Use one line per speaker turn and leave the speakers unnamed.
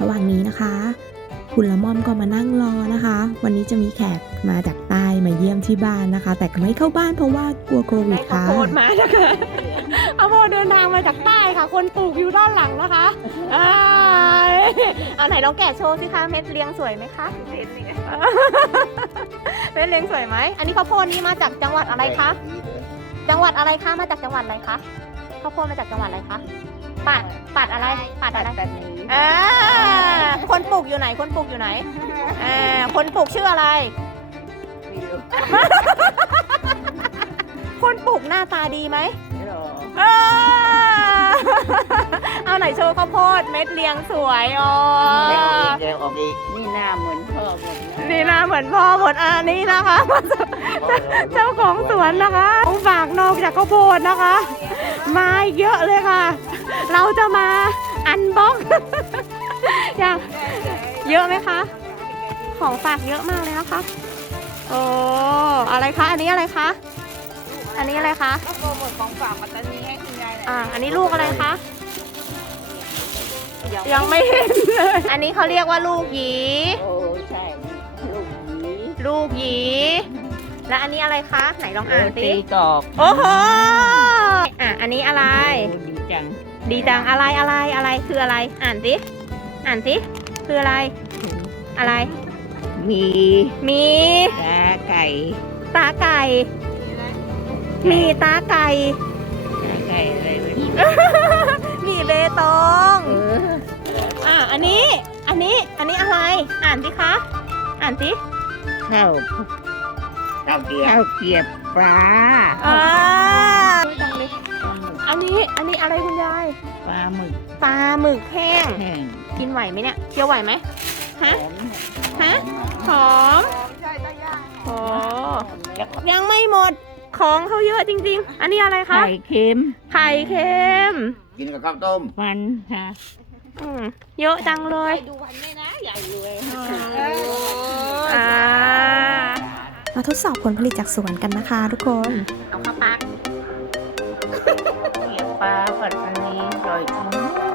ระหว่างนี้นะคะ คุณละม่อมก็มานั่งรอนะคะ วันนี้จะมีแขกมาจากใต้มาเยี่ยมที่บ้านนะคะ แต่ไม่เข้าบ้านเพราะว่ากลัวโควิดค่ะ
โพดมานะคะเอาโพดเดินทางมาจากใต้ค่ะ คนปลูกอยู่ด้านหลังนะคะเอาไหนลองแกะโชว์สิคะเม็ดเรียงสวยไหมคะเม็ดเรียงสวยไหมอันนี้ข้าวโพดนี้มาจากจังหวัดอะไรคะจังหวัดอะไรคะมาจากจังหวัดอะไรคะข้าวโพดมาจากจังหวัดอะไรคะปัดอะไรปัดอะไรคนปลูกอยู่ไหนคนปลูกอยู่ไหนคนปลูกชื่ออะไรคนปลูกหน้าตาดีไหมเอาไหนโชว์ข้าวโพดเม็ดเรียงสวยอ๋อ
นี่หน้าเหมือนพ่อหมด
นี่นะเหมือนพ่อหมดนี่นะคะเจ้าของสวนนะคะของฝากนอกจากข้าวโพดนะคะมาเยอะเลยค่ะ เราจะมาอันบ็อกอยากเยอะไหมคะของฝากเยอะมากเลยนะคะโอ้อะไรคะอันนี้อะไรคะอันนี้อะไรคะ
ก็โปรโมทของฝากปัตตานีให้คุณยาย
อันนี้ลูกอะไรคะยังไม่เห็นเลยอันนี้เขาเรียกว่าลูกหยี
โอ้ใช่ลูกหยี
และอันนี้อะไรคะไหนลองอ่านสิ
ตีกอก
โอ้โหอันนี้อะไร
ดีจัง
ดีจังอะไรคืออะไรอ่านสิคืออะไรอะไร
มี
มี
ตาไก่
ตาไก่มีตาไก่
ตาไก่อะไรวะ
มีเบตงอันนี้อะไรอ่านสิคะอ่านสิ
ข้าวเกรียบปลา
จังเลยอันนี้อะไรคุณยาย
ปลาหมึก
ปลาหมึกแห้ง
แห้ง
กินไหวไหมเนี่ยเคี้ยวไหวไหมฮะหอมโอ้ยังไม่หมดของเขาเยอะจริงๆอันนี้อะไรคะ
ไข่เค็ม
ไข่เค็ม
กินกับข้าวต้ม
มันค่ะ
เยอะจังเลย
ดูวันนี้นะใหญ่เลย
มาทดสอบผลผลิตจากสวนกันนะคะทุกคน
เอาเข้าปาก
เกรียบปลาปัตตานีอร่อยจริง